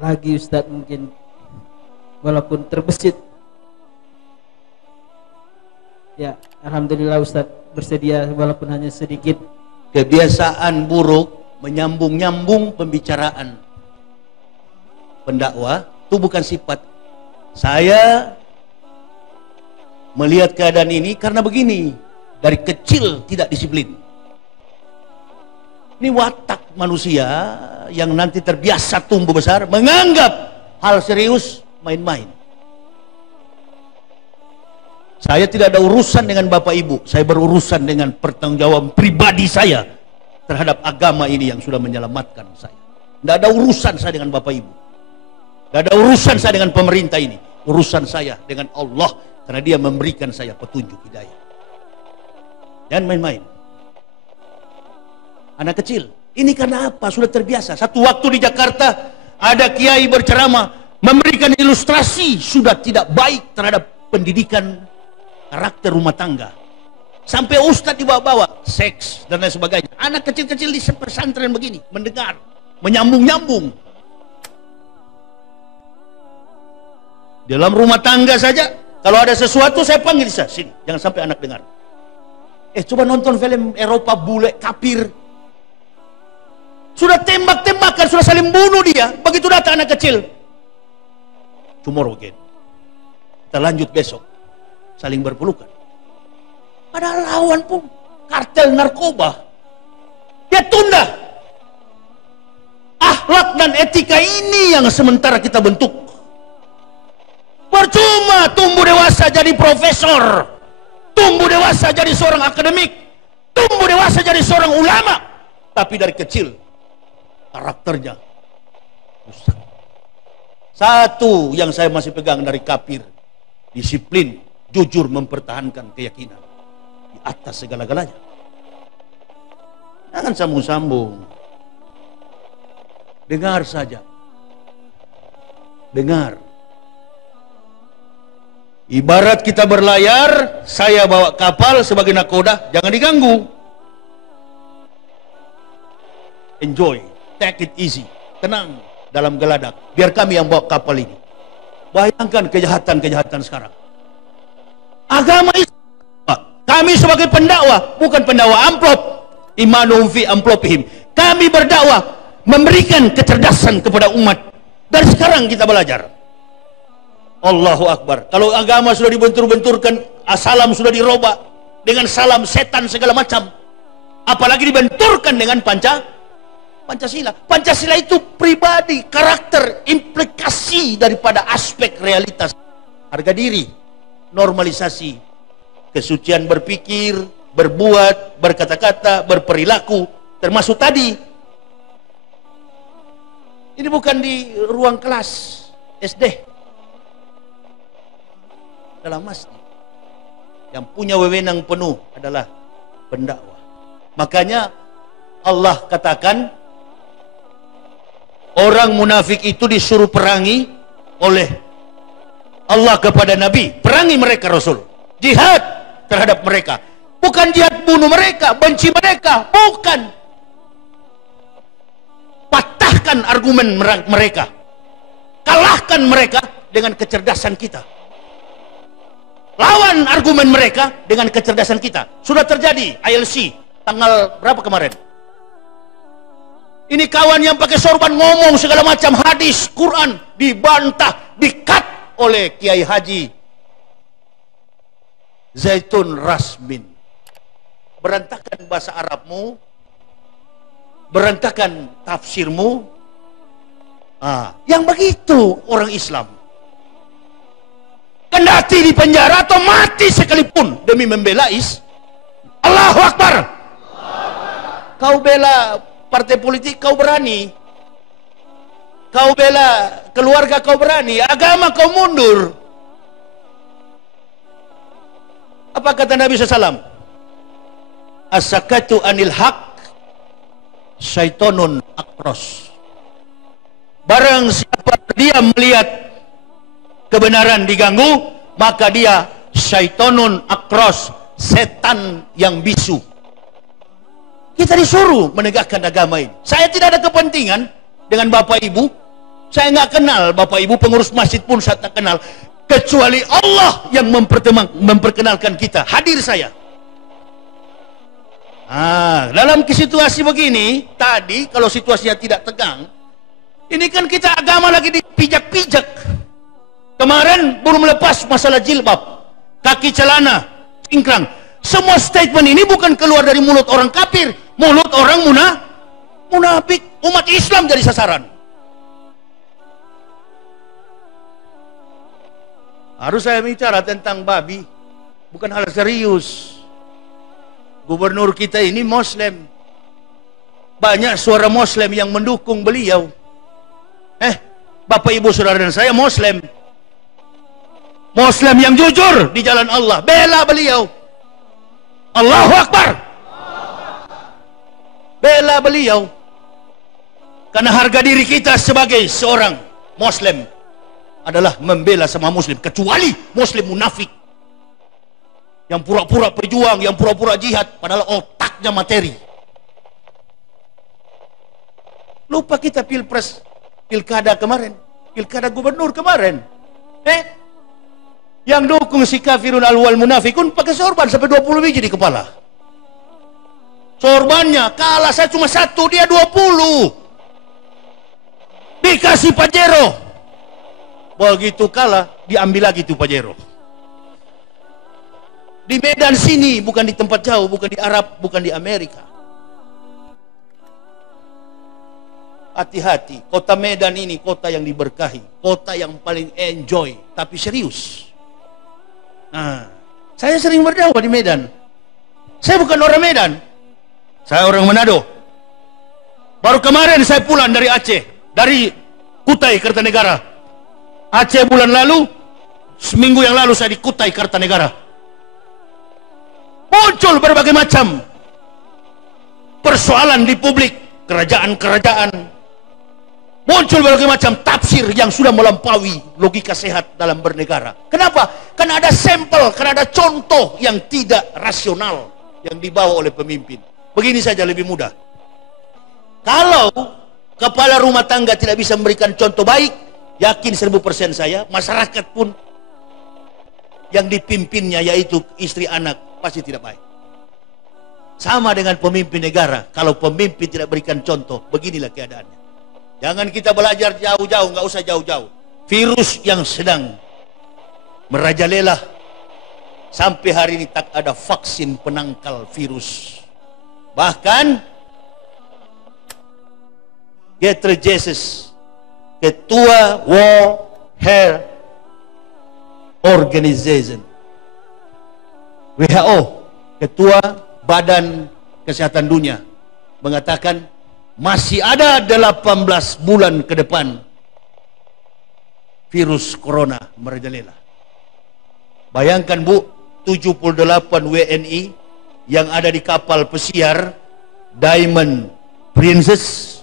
lagi Ustadz, mungkin walaupun terbesit. Ya, alhamdulillah Ustadz bersedia walaupun hanya sedikit. Kebiasaan buruk menyambung-nyambung pembicaraan pendakwah itu bukan sifat. Saya melihat keadaan ini karena begini, dari kecil tidak disiplin. Ini watak manusia yang nanti terbiasa tumbuh besar menganggap hal serius main-main. Saya tidak ada urusan dengan Bapak Ibu, saya berurusan dengan pertanggungjawaban pribadi saya terhadap agama ini yang sudah menyelamatkan saya. Tidak ada urusan saya dengan Bapak Ibu, tidak ada urusan saya dengan pemerintah ini. Urusan saya dengan Allah, karena Dia memberikan saya petunjuk hidayah. Jangan main-main. Anak kecil, ini karena apa? Sudah terbiasa. Satu waktu di Jakarta ada kiai berceramah memberikan ilustrasi sudah tidak baik terhadap pendidikan karakter rumah tangga. Sampai ustadz dibawa-bawa seks dan lain sebagainya. Anak kecil-kecil di pesantren begini mendengar, menyambung-nyambung. Dalam rumah tangga saja, kalau ada sesuatu saya panggil saya, sini, jangan sampai anak dengar. Coba nonton film Eropa, bule kafir. Sudah tembak-tembakan, sudah saling bunuh dia. Begitu datang anak kecil, tomorrow again, kita lanjut besok, saling berpelukan. Padahal lawan pun kartel narkoba. Dia tunda. Akhlak dan etika ini yang sementara kita bentuk. Percuma tumbuh dewasa jadi profesor, tumbuh dewasa jadi seorang akademik, tumbuh dewasa jadi seorang ulama, tapi dari kecil karakternya rusak. Satu yang saya masih pegang dari kafir, disiplin, jujur mempertahankan keyakinan di atas segala-galanya. Jangan sambung-sambung. Dengar saja. Dengar. Ibarat kita berlayar, saya bawa kapal sebagai nakoda, jangan diganggu. Enjoy, take it easy, tenang dalam geladak. Biar kami yang bawa kapal ini. Bayangkan kejahatan-kejahatan sekarang. Agama Islam, kami sebagai pendakwah, bukan pendakwah amplop. Imanuhum fi amplopihim. Kami berdakwah, memberikan kecerdasan kepada umat. Dari sekarang kita belajar. Allahu Akbar. Kalau agama sudah dibentur-benturkan, salam sudah dirobak dengan salam setan segala macam, apalagi dibenturkan dengan Pancasila. Pancasila itu pribadi, karakter, implikasi daripada aspek realitas harga diri, normalisasi kesucian berpikir, berbuat, berkata-kata, berperilaku, termasuk tadi. Ini bukan di ruang kelas SD, dalam masjid. Yang punya wewenang penuh adalah pendakwah. Makanya Allah katakan orang munafik itu disuruh perangi oleh Allah kepada Nabi. Perangi mereka Rasul. Jihad terhadap mereka. Bukan jihad bunuh mereka, benci mereka. Bukan. Patahkan argumen mereka. Kalahkan mereka dengan kecerdasan kita. Lawan argumen mereka dengan kecerdasan kita. Sudah terjadi ILC tanggal berapa kemarin? Ini kawan yang pakai sorban ngomong segala macam hadis, Quran, dibantah, dikat oleh Kiai Haji Zaitun Rasmin. Berantakan bahasa Arabmu, berantakan tafsirmu. Yang begitu orang Islam. Kendati di penjara atau mati sekalipun demi membela Allahu Akbar. Kau bela partai politik, kau berani. Kau bela keluarga, kau berani. Agama kau mundur. Apa kata Nabi SAW? As-sakatu anil haq syaitonun akros. Barang siapa dia melihat kebenaran diganggu, maka dia syaitonun akros, setan yang bisu. Kita disuruh menegakkan agama ini. Saya tidak ada kepentingan dengan Bapak Ibu. Saya nggak kenal Bapak Ibu, pengurus masjid pun saya tak kenal, kecuali Allah yang memperkenalkan kita. Hadir saya. Dalam situasi begini, tadi kalau situasinya tidak tegang, ini kan kita agama lagi dipijak-pijak. Kemarin baru melepas masalah jilbab, kaki celana, cingkrang. Semua statement ini bukan keluar dari mulut orang kafir, mulut orang munafik. Umat Islam jadi sasaran. Harus saya bicara tentang babi, bukan hal serius. Gubernur kita ini Muslim, banyak suara Muslim yang mendukung beliau. Bapak Ibu Saudara dan saya Muslim, Muslim yang jujur di jalan Allah, bela beliau. Allahu Akbar, bela beliau. Karena harga diri kita sebagai seorang Muslim adalah membela sama Muslim, kecuali Muslim munafik yang pura-pura berjuang, yang pura-pura jihad, padahal otaknya materi. Lupa kita pilpres, pilkada kemarin, pilkada gubernur kemarin. Yang dukung si kafirun al-wal munafikun pakai sorban sampai 20 biji di kepala. Sorbannya kalah, saya cuma 1, dia 20. Dikasih Pajero. Begitu kalah, diambil lagi tuh Pajero. Di Medan sini, bukan di tempat jauh, bukan di Arab, bukan di Amerika. Hati-hati, kota Medan ini kota yang diberkahi, kota yang paling enjoy, tapi serius. Saya sering berdakwah di Medan. Saya bukan orang Medan, saya orang Manado. Baru kemarin saya pulang dari Aceh, dari Kutai Kartanegara. Aceh bulan lalu, seminggu yang lalu saya di Kutai Kartanegara. Muncul berbagai macam persoalan di publik, kerajaan-kerajaan. Muncul berbagai macam tafsir yang sudah melampaui logika sehat dalam bernegara. Kenapa? Karena ada sampel, karena ada contoh yang tidak rasional yang dibawa oleh pemimpin. Begini saja lebih mudah. Kalau kepala rumah tangga tidak bisa memberikan contoh baik, yakin 1000% saya, masyarakat pun yang dipimpinnya yaitu istri anak pasti tidak baik. Sama dengan pemimpin negara, kalau pemimpin tidak berikan contoh, beginilah keadaannya. Jangan kita belajar jauh-jauh, nggak usah jauh-jauh. Virus yang sedang merajalela, sampai hari ini tak ada vaksin penangkal virus. Bahkan Ghebreyesus, Ketua World Health Organization, WHO, Ketua Badan Kesehatan Dunia, mengatakan masih ada 18 bulan ke depan virus corona merajalela. Bayangkan Bu, 78 WNI yang ada di kapal pesiar Diamond Princess,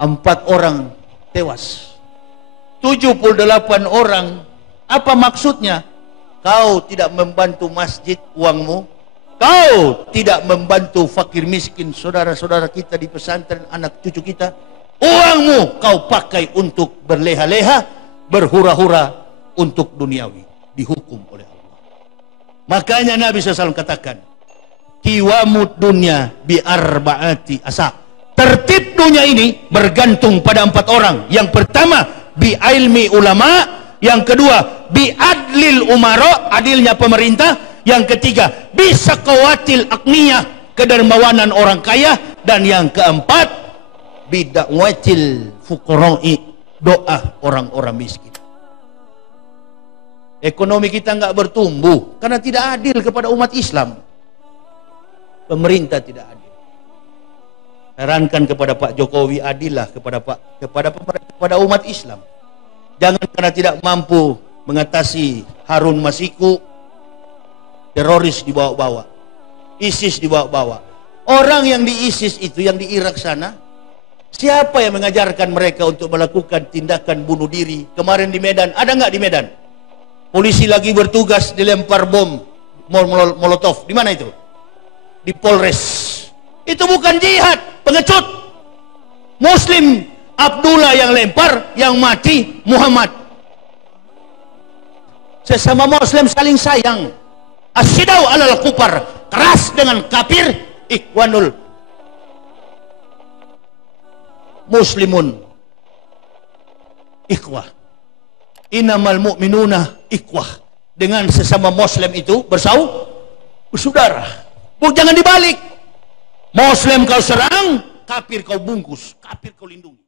4 orang tewas. 78 orang. Apa maksudnya? Kau tidak membantu masjid uangmu, kau tidak membantu fakir miskin saudara-saudara kita di pesantren, anak cucu kita, uangmu kau pakai untuk berleha-leha, berhura-hura untuk duniawi, dihukum oleh Allah. Makanya Nabi SAW katakan, kiwamud dunya bi arba'ati asa. Tertib dunia ini bergantung pada 4 orang. Yang pertama, bi ilmi ulama. Yang kedua, bi adlil umaro, adilnya pemerintah. Yang ketiga, bi sakawatil akniyah, kedermawanan orang kaya. Dan yang keempat, bi da'watil fuqara'i, doa orang-orang miskin. Ekonomi kita nggak bertumbuh karena tidak adil kepada umat Islam. Pemerintah tidak adil. Herankan kepada Pak Jokowi, adillah kepada umat Islam. Jangan karena tidak mampu mengatasi Harun Masiku, teroris dibawa-bawa, ISIS dibawa-bawa. Orang yang di ISIS itu, yang di Irak sana, siapa yang mengajarkan mereka untuk melakukan tindakan bunuh diri? Kemarin di Medan, ada nggak di Medan? Polisi lagi bertugas dilempar bom molotov. Di mana itu? Di Polres. Itu bukan jihad, pengecut. Muslim Abdullah yang lempar, yang mati Muhammad. Sesama Muslim saling sayang. Asyidau alal kufar, keras dengan kafir. Ikhwanul muslimun ikhwah. Innamal mu'minuna ikhwah. Dengan sesama Muslim itu bersaudara. Jangan dibalik. Muslim kau serang, kafir kau bungkus, kafir kau lindungi.